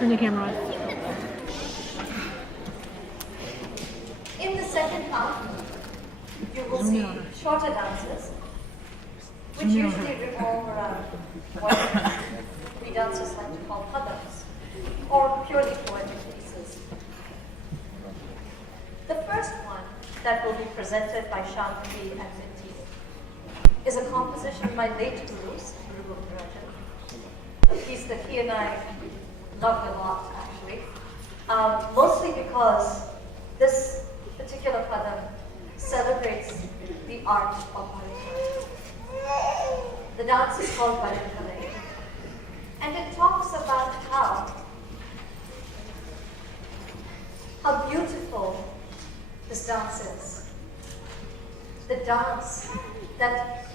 Turn the camera on. In the second half, you will see shorter dances, which usually revolve around what we dancers like to call padams, or purely poetic pieces. The first one that will be presented by Shantvi and Minty is a composition by late gurus, Guru Goparajan, a piece that he and I loved a lot, actually, mostly because this particular padam celebrates the art of Bharatanatyam. The dance is called Bharatanatyam, and it talks about how beautiful this dance is. The dance that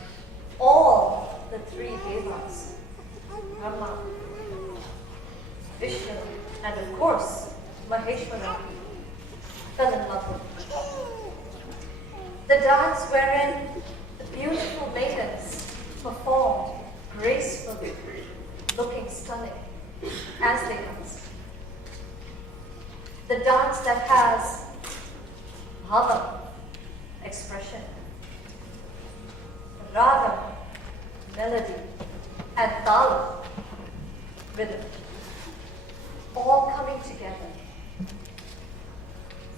all the three devas, Brahma, Vishnu, and of course, Maheshwara, fell in love with. The dance wherein the beautiful maidens performed gracefully, looking stunning as they danced. The dance that has bhava, expression, raga, melody, and tala, rhythm, all coming together.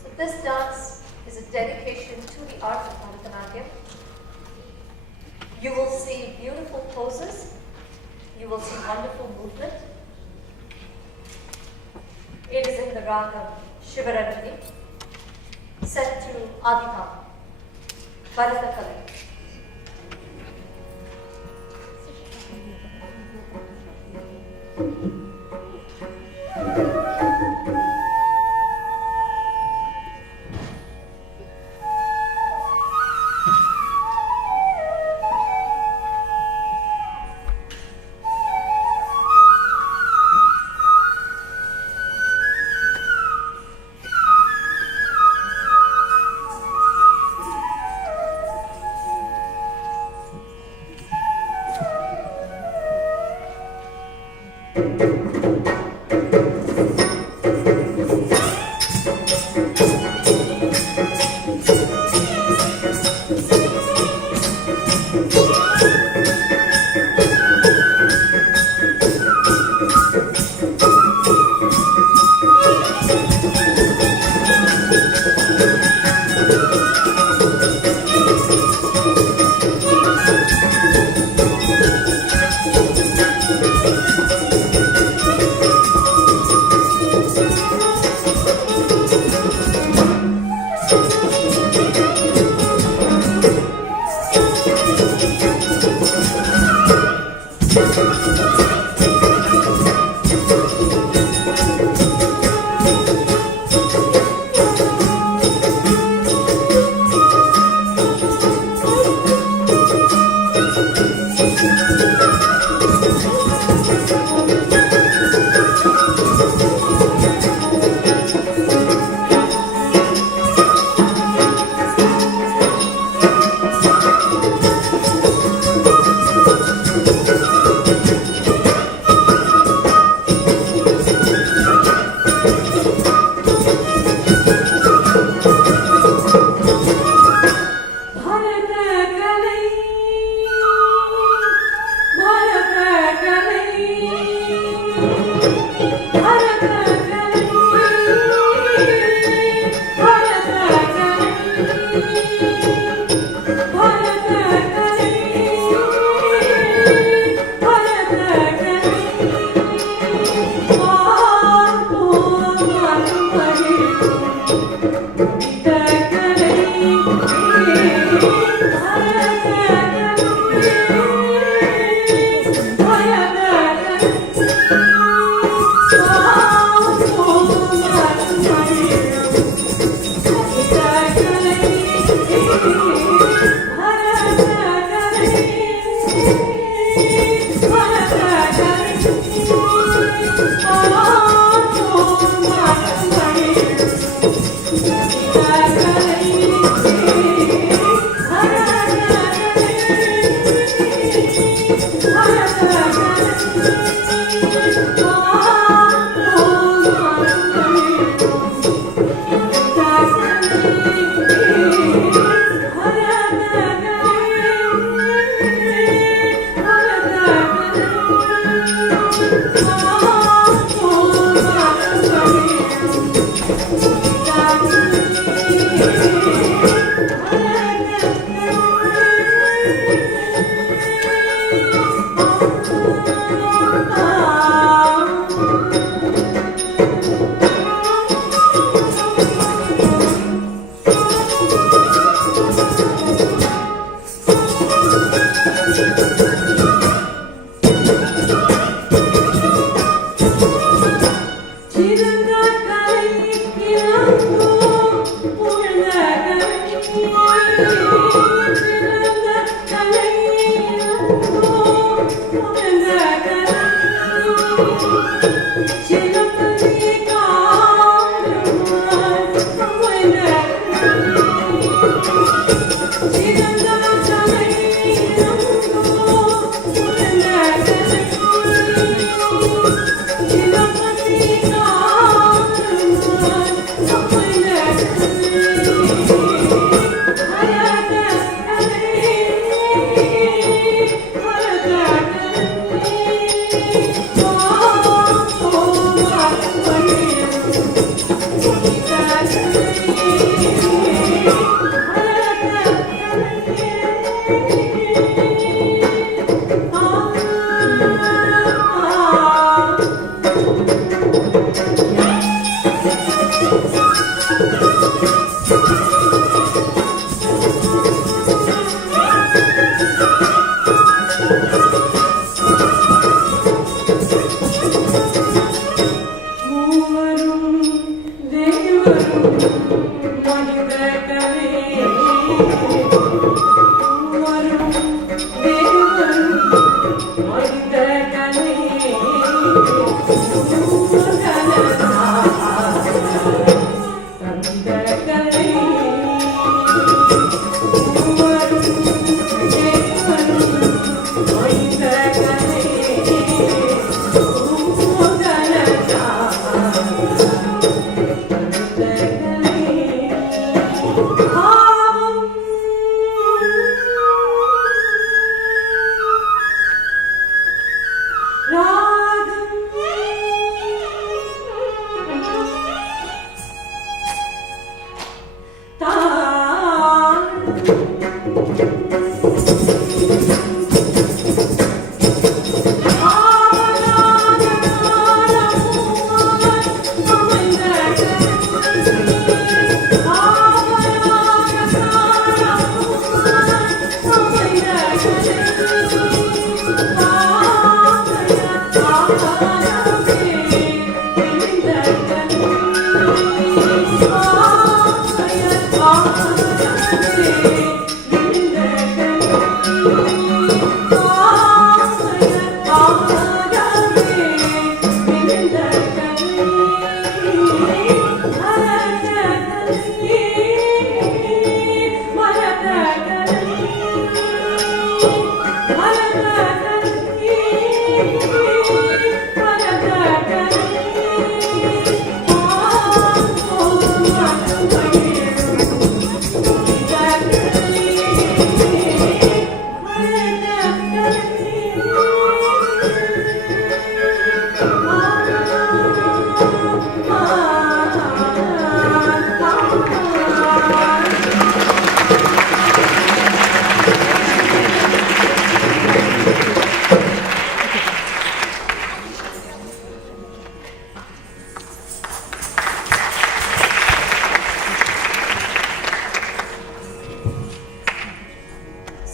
So this dance is a dedication to the art of Bharatanatyam. You will see beautiful poses. You will see wonderful movement. It is in the raga Shivaragini, set to Adhikam, Bharatakali.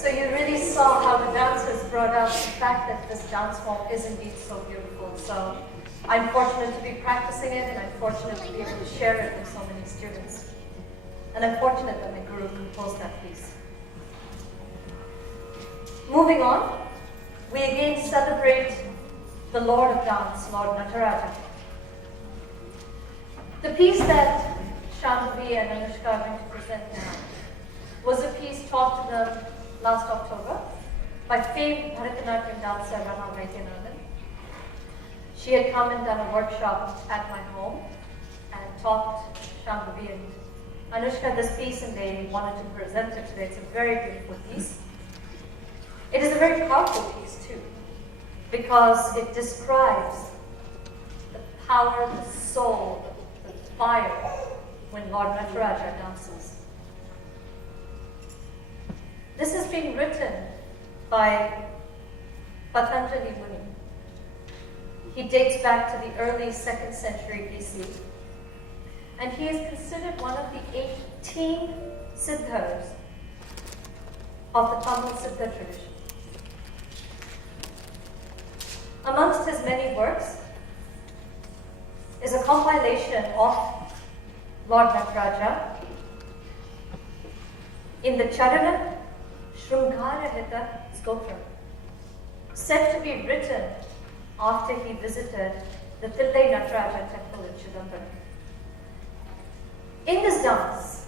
So you really saw how the dancers brought out the fact that this dance form is indeed so beautiful. So I'm fortunate to be practicing it, and I'm fortunate to be able to share it with so many students. And I'm fortunate that my guru composed that piece. Moving on, we again celebrate the Lord of Dance, Lord Nataraja. The piece that Shambhavi and Anushka are going to present now was a piece taught to them last October by famed Bharatanatyam dancer Rama Vaidyanathan. She had come and done a workshop at my home and taught Shambhavi and Anushka this piece, and they wanted to present it today. It's a very beautiful piece. It is a very powerful piece too, because it describes the power, the soul, the fire when Lord Nataraja dances. This has been written by Patanjali Muni. He dates back to the early 2nd century BC, and he is considered one of the 18 Siddhas of the Tamil Siddha tradition. Amongst his many works is a compilation of Lord Nataraja in the Charana Shrungarahita Stotra, said to be written after he visited the Thillai Nataraja temple in Chidambaram. In this dance,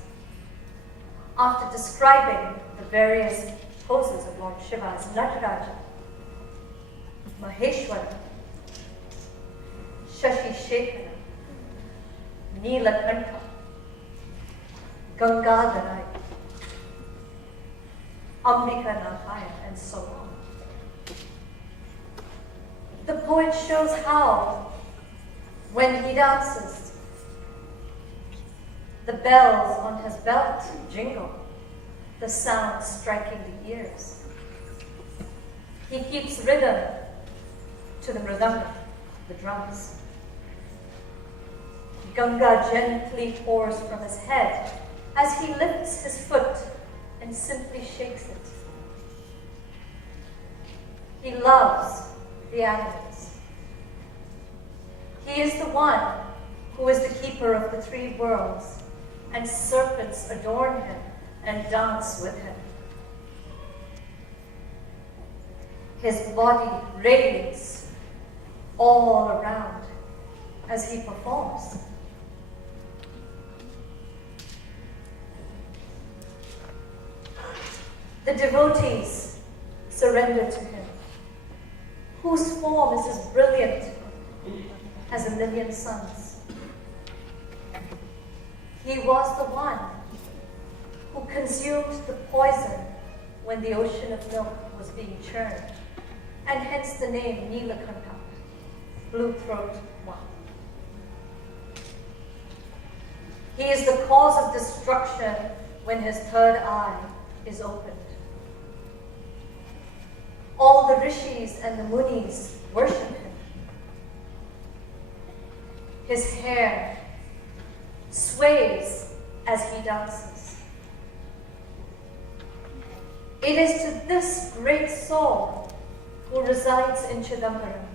after describing the various poses of Lord Shiva as Nataraja, Maheshwara, Shashi Shekhara, Neelakantha, Gangadharai, Ambika Nathaya, and so on. The poet shows how, when he dances, the bells on his belt jingle, the sound striking the ears. He keeps rhythm to the mridanga, the drums. Ganga gently pours from his head as he lifts his foot and simply shakes it. He loves the animals. He is the one who is the keeper of the three worlds, and serpents adorn him and dance with him. His body radiates all around as he performs. The devotees surrender to him, whose form is as brilliant as 1,000,000 suns. He was the one who consumed the poison when the ocean of milk was being churned, and hence the name Nilakanta, Blue Throat One. He is the cause of destruction when his third eye is opened. All the rishis and the munis worship him. His hair sways as he dances. It is to this great soul who resides in Chidambaram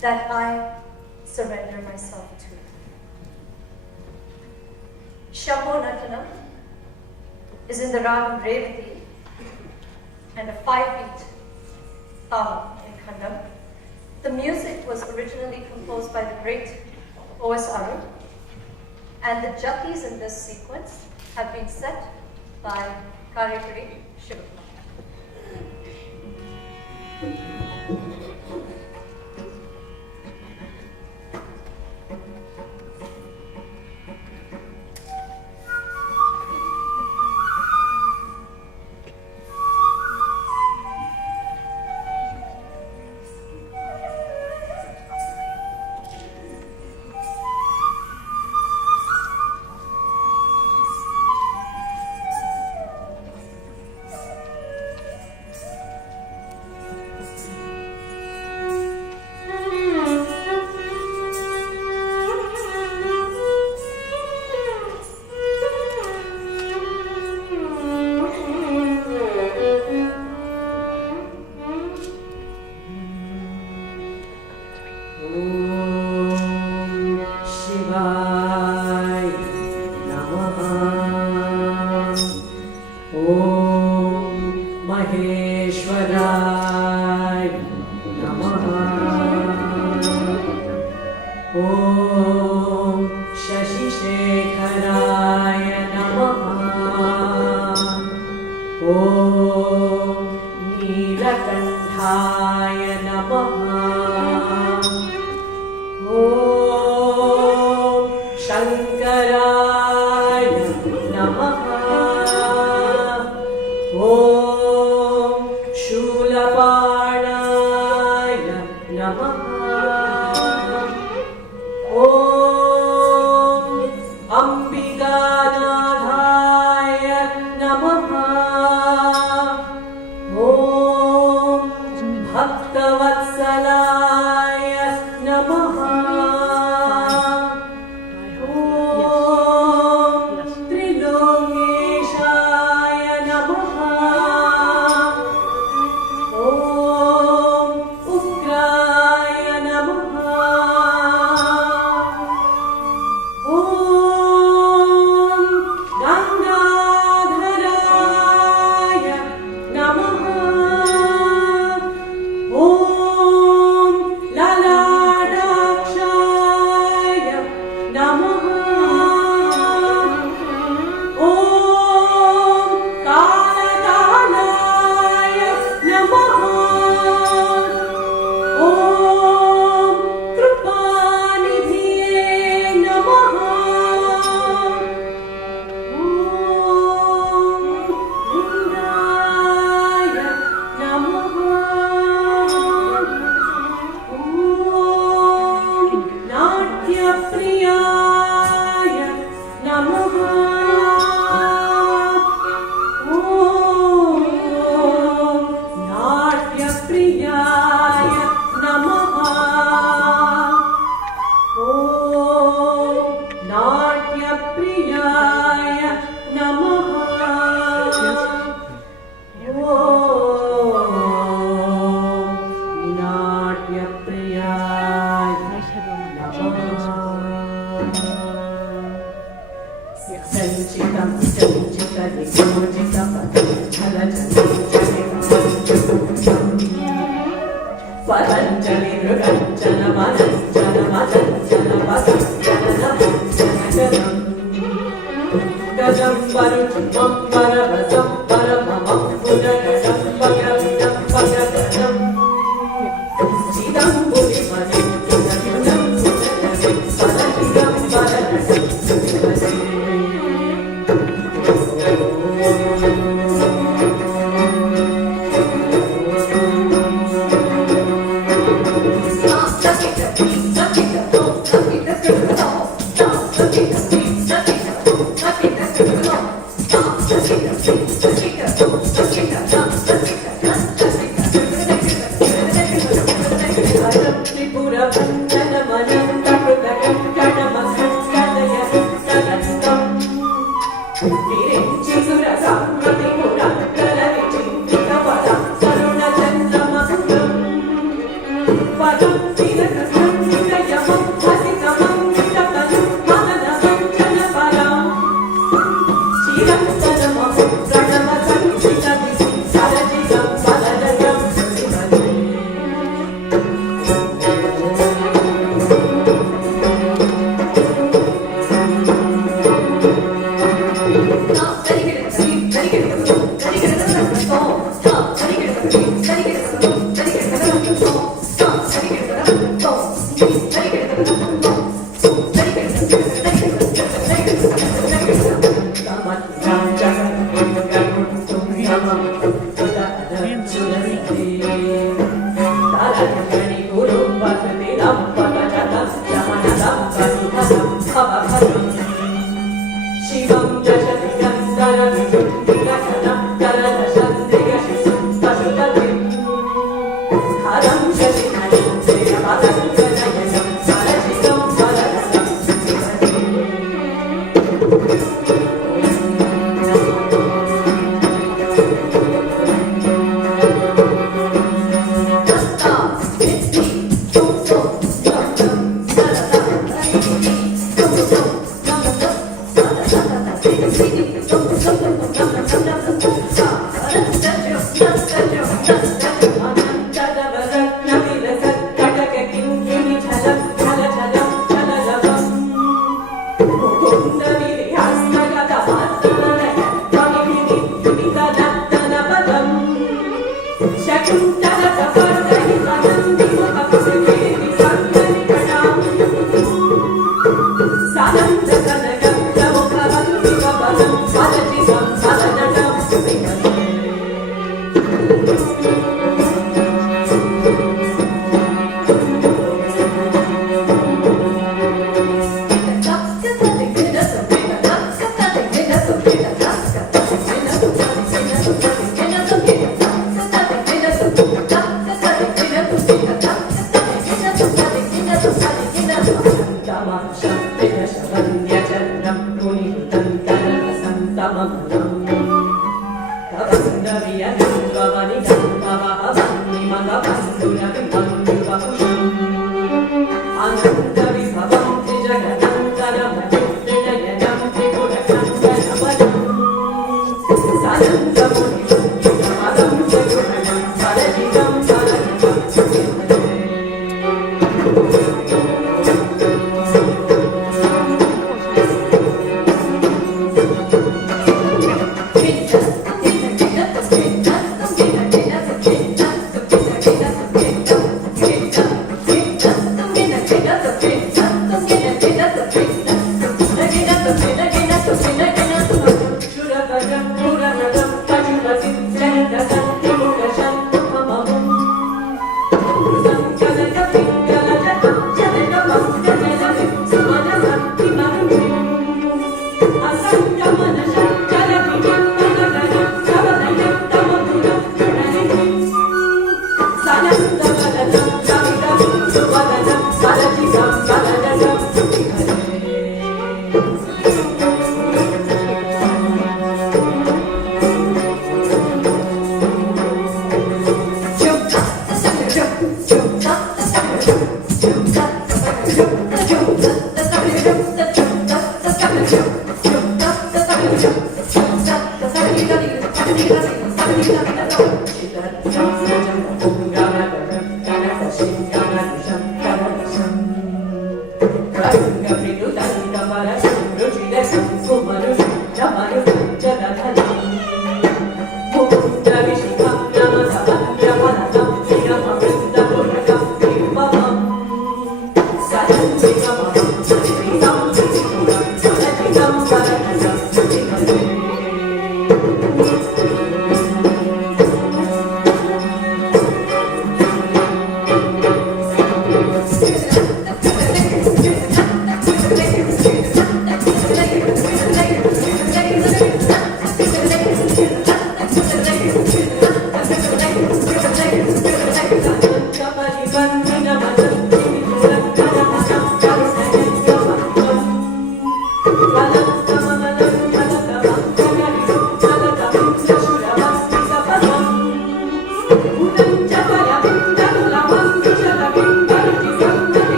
that I surrender myself to. Shambho Natanam is in the Ragam Revati and a 5-beat tam in Khandam. The music was originally composed by the great O.S. Aru, and the jatis in this sequence have been set by Karyakari Shivakumar. Sanchitam Chanchita Nikojita Patanjala Patanjali Rudanjana Mananjana Madanjana Patanjana Namanjana Gajam Parucham Paravasam Paramamam Buddhagadam Bhagavatam Bhagavatam Chidam Buddhimani Chidam Buddhimani Padachidam Padachidam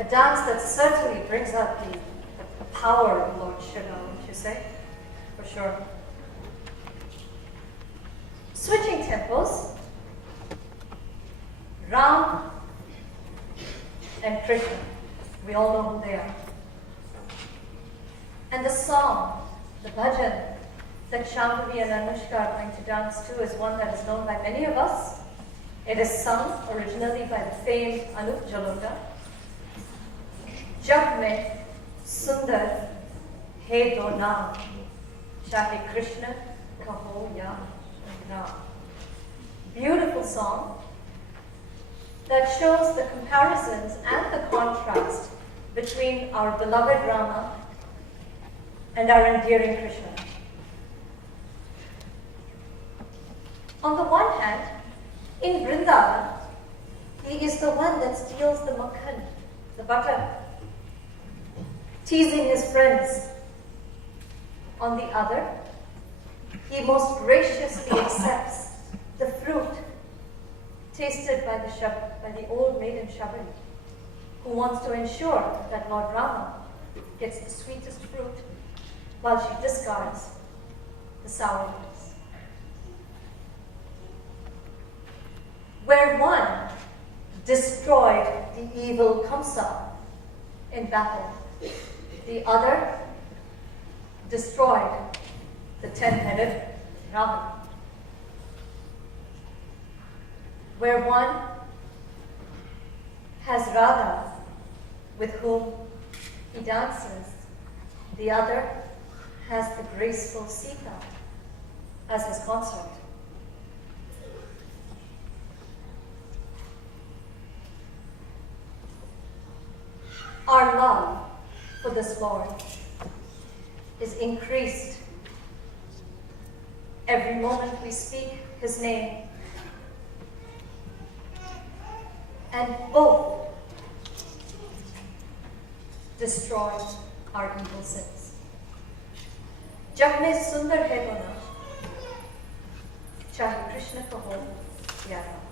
A dance that certainly brings out the power of Lord Shiva, wouldn't you say? For sure. Switching tempos, Ram and Krishna. We all know who they are. And the song, the bhajan, that Shambhavi and Anushka are going to dance to is one that is known by many of us. It is sung originally by the famed Anup Jalota. जग में सुंदर है दो नाम, चाहे कृष्ण कहो या Ram. Beautiful song that shows the comparisons and the contrast between our beloved Rama and our endearing Krishna. On the one hand, in Vrindavan, he is the one that steals the makhan, the butter, teasing his friends. On the other, he most graciously accepts the fruit tasted by the old maiden Shabari, who wants to ensure that Lord Rama gets the sweetest fruit while she discards the sour ones. Where one destroyed the evil Kamsa in battle, the other destroyed the 10-headed Ravana. Where one has Radha with whom he dances, the other has the graceful Sita as his consort. Our love for this Lord is increased every moment we speak his name, and both destroy our evil sins. जग में सुंदर है वो नाम, चाहे कृष्ण को हो या Ram.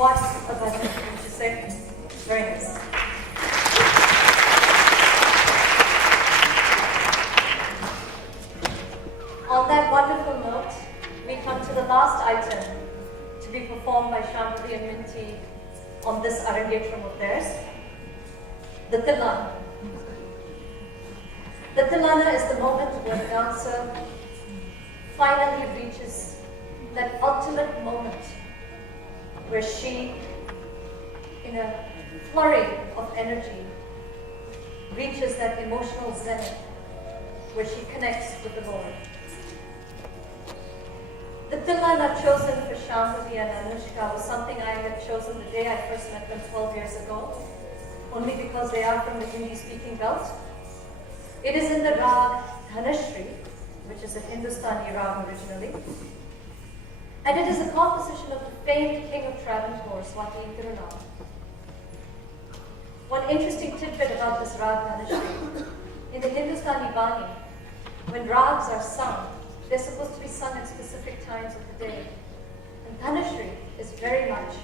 What a bhajan, would you say? Very nice. On that wonderful note, we come to the last item to be performed by Shambhavi and Minty on this Arangetram of theirs, the Tilana. The Tilana is the moment when the dancer finally reaches that ultimate moment where she, in a flurry of energy, reaches that emotional zenith where she connects with the Lord. The Tilana chosen for Shambhavi and Anushka was something I had chosen the day I first met them 12 years ago, only because they are from the Hindi-speaking belt. It is in the rag Dhanashri, which is a Hindustani rag originally, and it is a composition of the famed king of Travancore, Swati Tirunal. One interesting tidbit about this rag Dhanashri: in the Hindustani Bani, when rags are sung, they're supposed to be sung at specific times of the day. And Dhanashri is very much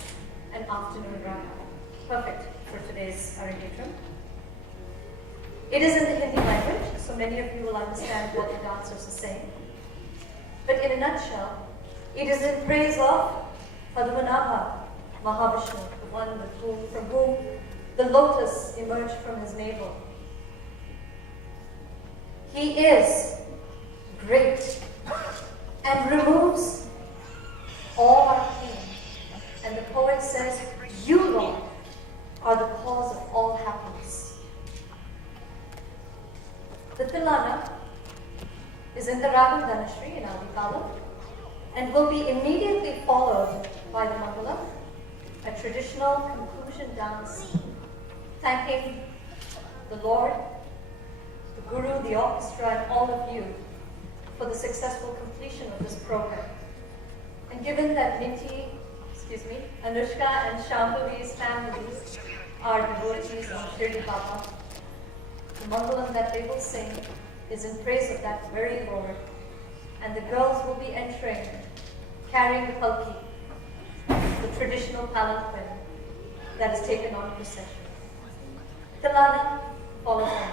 an afternoon raga. Perfect for today's Arangetram. It is in the Hindi language, so many of you will understand what the dancers are saying. But in a nutshell, it is in praise of Padmanabha, Mahavishnu, the one from whom the lotus emerged from his navel. He is great and removes all our pain. And the poet says, you, Lord, are the cause of all happiness. The Tilana is in the Ragam Dhanashri in Adikala and will be immediately followed by the Mangala, a traditional conclusion dance thanking the Lord, the Guru, the orchestra, and all of you for the successful completion of this program. And given that Anushka and Shambhavi's families are devotees of Shirdi Baba, the Mangalam that they will sing is in praise of that very Lord, and the girls will be entering carrying the palki, the traditional palanquin that is taken on procession. Tilana follows on.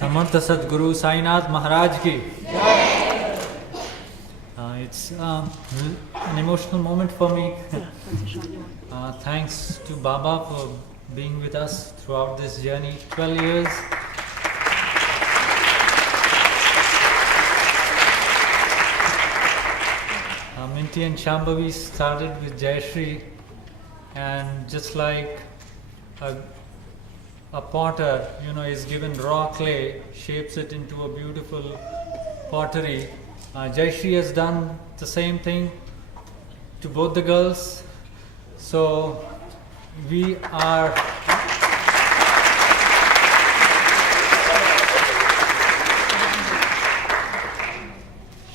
समर्थ सदगुरु साईनाथ महाराज की. It's an emotional moment for me. Thanks to Baba for being with us throughout this journey, 12 years. Minty and Shambhavi started with Jayashree, and just like a potter, is given raw clay, shapes it into a beautiful pottery. Jayashree has done the same thing to both the girls. So we are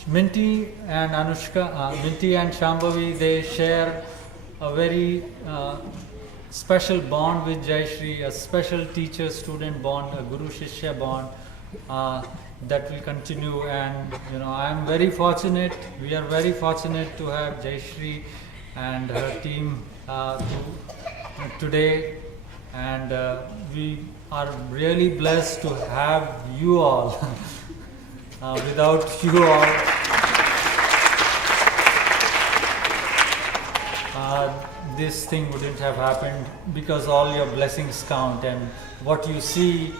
Minty and Anushka, Minty and Shambhavi, they share a very special bond with Jayashree, a special teacher-student bond, a guru-shishya bond that will continue. And I am very fortunate, we are very fortunate to have Jayashree and her team today, and we are really blessed to have you all. Without you all, this thing wouldn't have happened, because all your blessings count, and what you see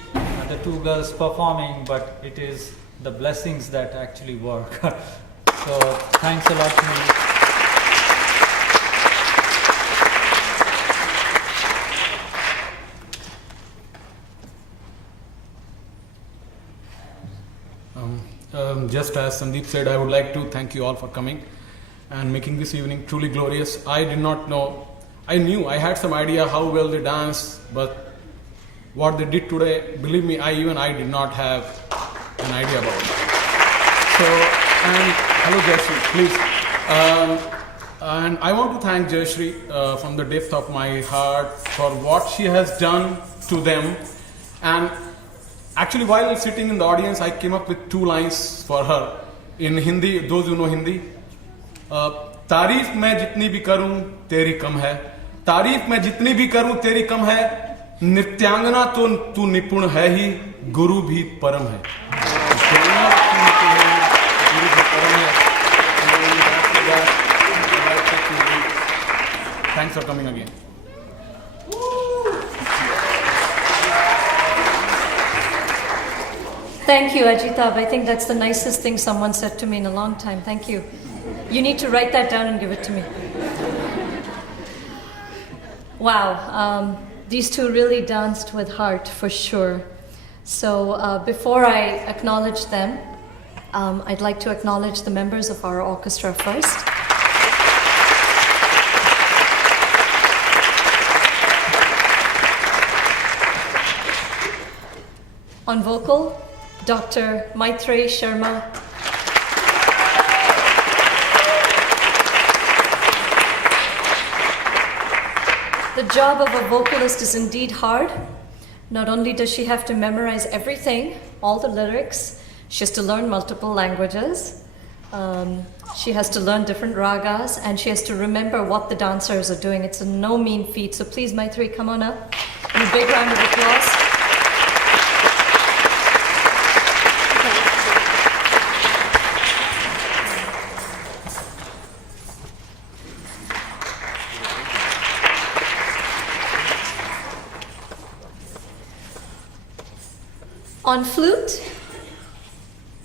the two girls performing, but it is the blessings that actually work. So thanks a lot to you. Just as Sandeep said, I would like to thank you all for coming and making this evening truly glorious. I did not know, I knew, I had some idea how well they danced, but what they did today, believe me, I did not have an idea about it. So, and hello Jayashree, please. And I want to thank Jayashree from the depth of my heart for what she has done to them. And actually, while sitting in the audience, I came up with 2 lines for her in Hindi. Those who know Hindi, तारीफ मैं जितनी भी करूं तेरी कम है, तारीफ मैं जितनी भी करूं तेरी कम है, नृत्यांगना तो तू निपुण है ही, गुरु भी परम है. Thanks for coming again. Thank you, Ajitab. I think that's the nicest thing someone said to me in a long time. Thank you. You need to write that down and give it to me. Wow, these two really danced with heart for sure. So before I acknowledge them, I'd like to acknowledge the members of our orchestra first. On vocal, Dr. Maitreyi Sharma. The job of a vocalist is indeed hard. Not only does she have to memorize everything, all the lyrics, she has to learn multiple languages, she has to learn different ragas, and she has to remember what the dancers are doing. It's a no mean feat. So please, Maitreyi, come on up. And a big round of applause. On flute,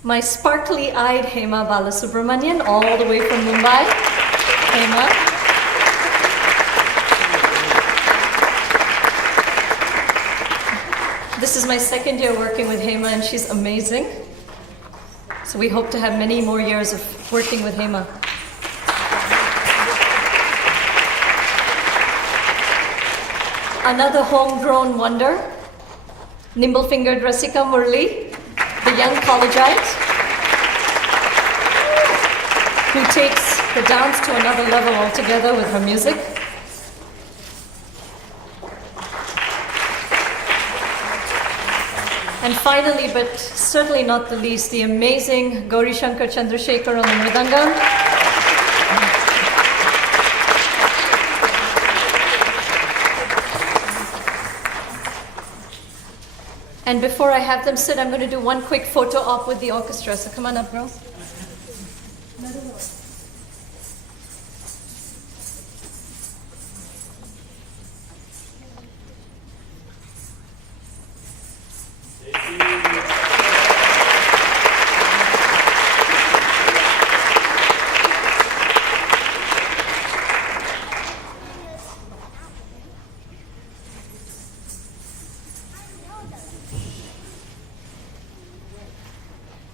my sparkly-eyed Hema Balasubramanian, all the way from Mumbai. Hema. This is my second year working with Hema, and she's amazing. So we hope to have many more years of working with Hema. Another homegrown wonder, nimble-fingered Rasika Murli, the young collegiate, who takes the dance to another level altogether with her music. And finally, but certainly not the least, the amazing Gauri Shankar Chandrasekhar on the mridangam. And before I have them sit, I'm going to do one quick photo op with the orchestra. So come on up, girls.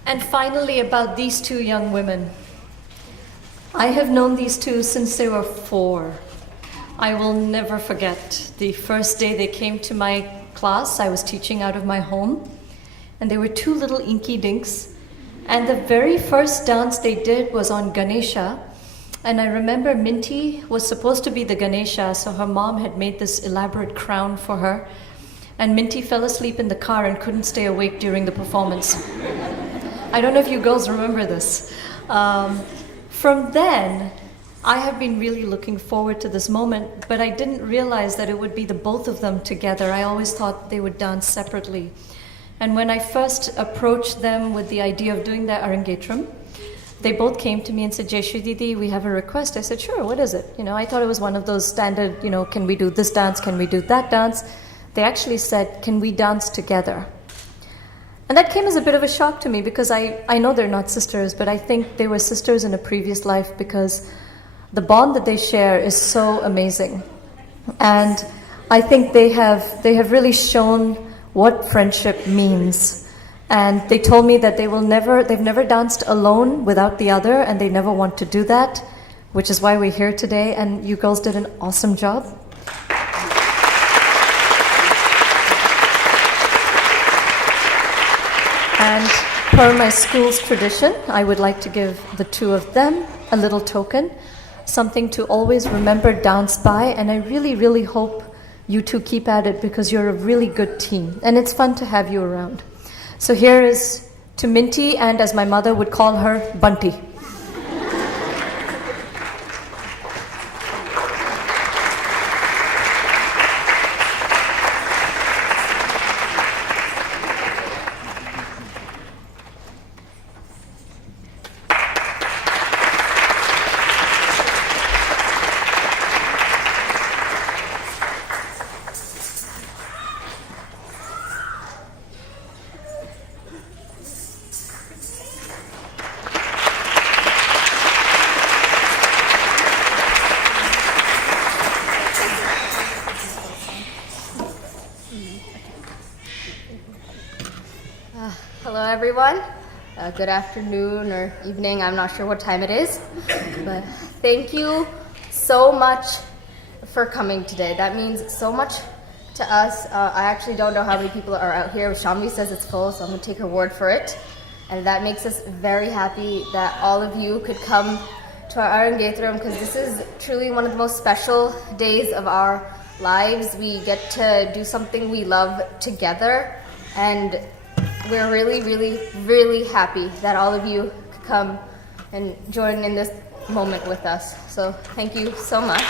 And finally, about these two young women. I have known these two since they were 4. I will never forget the first day they came to my class. I was teaching out of my home, and they were 2 little inky dinks. And the very first dance they did was on Ganesha. And I remember Minty was supposed to be the Ganesha, so her mom had made this elaborate crown for her. And Minty fell asleep in the car and couldn't stay awake during the performance. I don't know if you girls remember this. From then, I have been really looking forward to this moment, but I didn't realize that it would be the both of them together. I always thought they would dance separately. And when I first approached them with the idea of doing their Arangetram, they both came to me and said, Jayashree Didi, we have a request. I said, sure, what is it? I thought it was one of those standard, can we do this dance, can we do that dance? They actually said, can we dance together? And that came as a bit of a shock to me because I know they're not sisters, but I think they were sisters in a previous life because the bond that they share is so amazing. And I think they have really shown what friendship means. And they told me that they've never danced alone without the other, and they never want to do that, which is why we're here today. And you girls did an awesome job. And per my school's tradition, I would like to give the 2 of them a little token, something to always remember dance by, and I really, really hope you 2 keep at it because you're a really good team, and it's fun to have you around. So here is to Minty, and as my mother would call her, Bunty. Hello, everyone. Good afternoon or evening. I'm not sure what time it is. But thank you so much for coming today. That means so much to us. I actually don't know how many people are out here. Shambhavi says it's full, so I'm going to take her word for it. And that makes us very happy that all of you could come to our Arangetram, because this is truly one of the most special days of our lives. We get to do something we love together, and we're really, really, really happy that all of you could come and join in this moment with us. So thank you so much.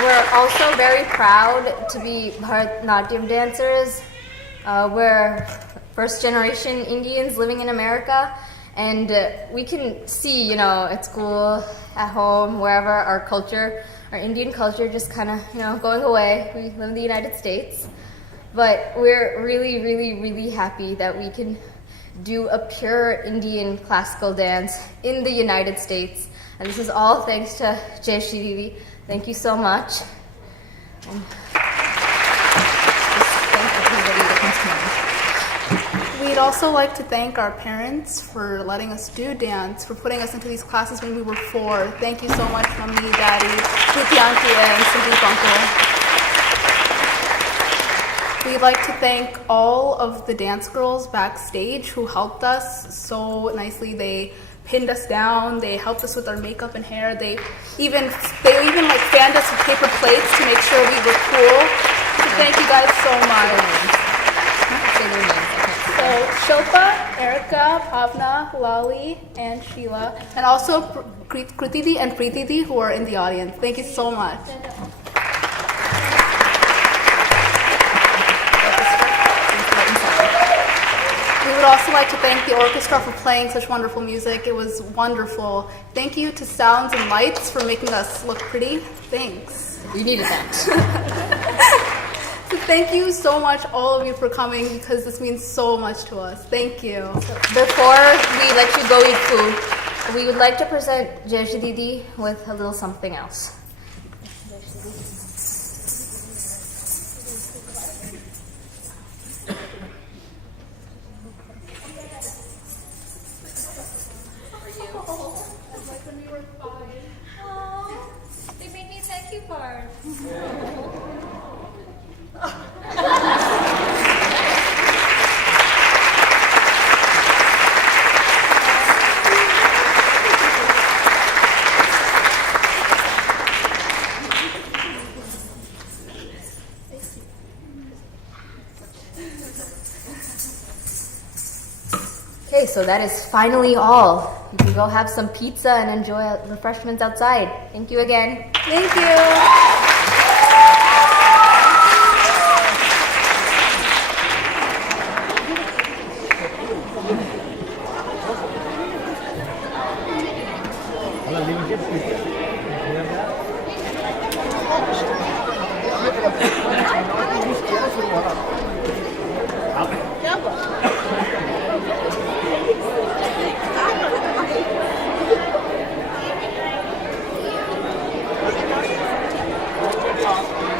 We're also very proud to be Bharatanatyam dancers. We're first generation Indians living in America, and we can see, at school, at home, wherever, our culture, our Indian culture just kind of, going away. We live in the United States. But we're really, really, really happy that we can do a pure Indian classical dance in the United States. And this is all thanks to Jayashree Didi. Thank you so much. And just thank everybody that comes to mind. We'd also like to thank our parents for letting us do dance, for putting us into these classes when we were 4. Thank you so much, Mummy, Daddy, Prityanti, and Sandeep Uncle. We'd like to thank all of the dance girls backstage who helped us so nicely. They pinned us down, they helped us with our makeup and hair, they even fanned us with paper plates to make sure we were cool. So thank you guys so much. So Shilpa, Erica, Bhavna, Lali, and Sheila, and also Kritidi and Preetidi who are in the audience. Thank you so much. We would also like to thank the orchestra for playing such wonderful music. It was wonderful. Thank you to Sounds and Lights for making us look pretty. Thanks. We needed that. So thank you so much, all of you, for coming, because this means so much to us. Thank you. Before we let you go eat food, we would like to present Jayashree Didi with a little something else. They made me thank you cards. Okay, so that is finally all. You can go have some pizza and enjoy refreshments outside. Thank you again. Thank you. Thank you.